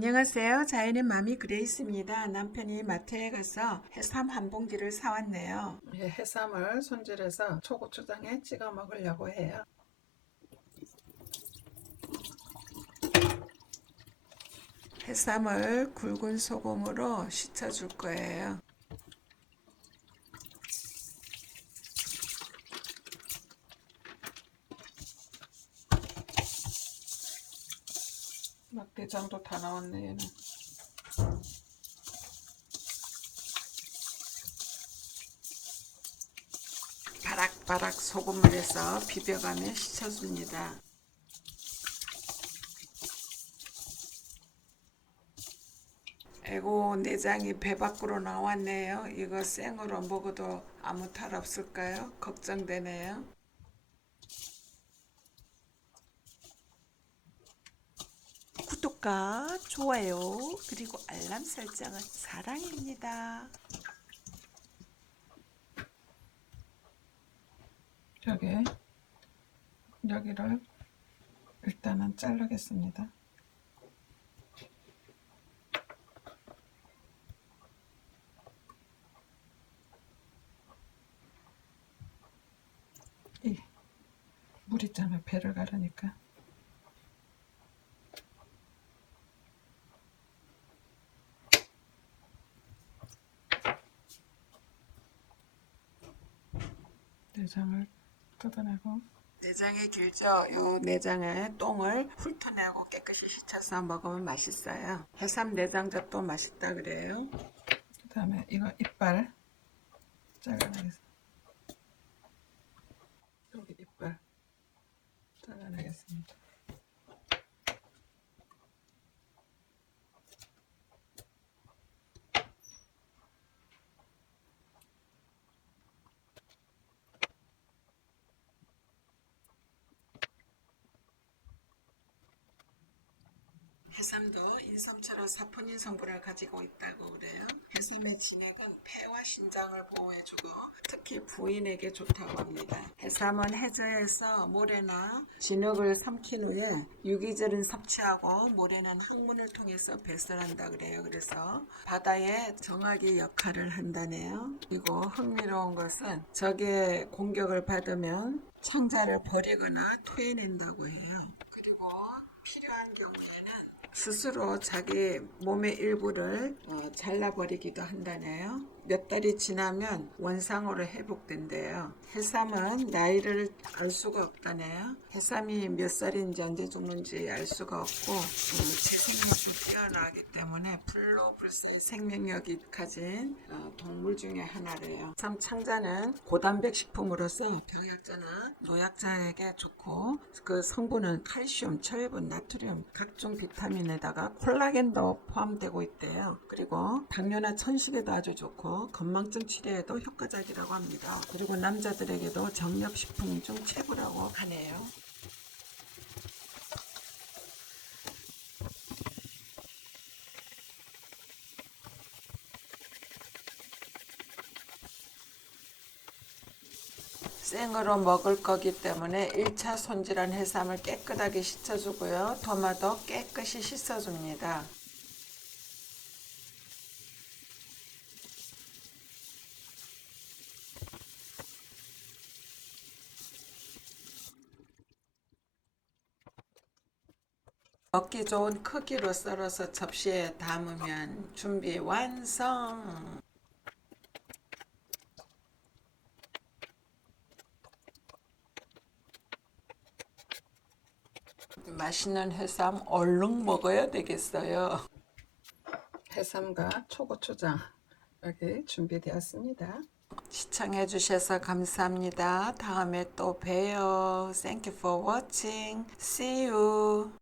안녕하세요. 자연의 마미 그레이스입니다. 남편이 마트에 가서 해삼 한 봉지를 사왔네요. 예, 해삼을 손질해서 초고추장에 찍어 먹으려고 해요. 해삼을 굵은 소금으로 씻어줄 거예요. 막대장도 다 나왔네 얘는. 바락바락 소금물에서 비벼가며 씻어줍니다. 에고 내장이 배 밖으로 나왔네요. 이거 생으로 먹어도 아무 탈 없을까요? 걱정되네요. 구독과 좋아요 그리고 알람 설정은 사랑입니다. 여기 여기를 일단은 자르겠습니다. 이 물 있잖아 배를 가르니까 내장을 뜯어내고 내장이 길죠. 요 내장의 똥을 훑어내고 깨끗이 씻어서 먹으면 맛있어요. 해삼 내장젓도 맛있다 그래요. 그 다음에 이거 이빨 잘라내겠습니다. 여기 이빨 잘라내겠습니다. 해삼도 인삼처럼 사포닌 성분을 가지고 있다고 그래요. 해삼의 진액은 폐와 신장을 보호해주고 특히 부인에게 좋다고 합니다. 해삼은 해저에서 모래나 진흙을 삼킨 후에 유기질은 섭취하고 모래는 항문을 통해서 배설한다 그래요. 그래서 바다의 정화기 역할을 한다네요. 그리고 흥미로운 것은 적의 공격을 받으면 창자를 버리거나 토해낸다고 해요. 그리고 필요한 경우에는 스스로 자기 몸의 일부를 어, 잘라버리기도 한다네요. 몇 달이 지나면 원상으로 회복된대요. 해삼은 나이를 알 수가 없다네요. 해삼이 몇 살인지 언제 죽는지 알 수가 없고 음, 재생력이 뛰어나기 때문에 불로불사의 생명력이 가진 어, 동물 중에 하나래요. 해삼 창자는 고단백 식품으로서 병약자나 노약자에게 좋고 그 성분은 칼슘, 철분, 나트륨, 각종 비타민에다가 콜라겐도 포함되고 있대요. 그리고 당뇨나 천식에도 아주 좋고 건망증 치료에도 효과적이라고 합니다. 그리고 남자들에게도 정력식품 중 최고라고 하네요. 생으로 먹을 거기 때문에 1차 손질한 해삼을 깨끗하게 씻어주고요. 토마토 깨끗이 씻어줍니다. 먹기 좋은 크기로 썰어서 접시에 담으면 준비 완성! 맛있는 해삼 얼른 먹어야 되겠어요. 해삼과 초고추장 여기 준비되었습니다. 시청해 주셔서 감사합니다. 다음에 또 봬요. Thank you for watching. See you.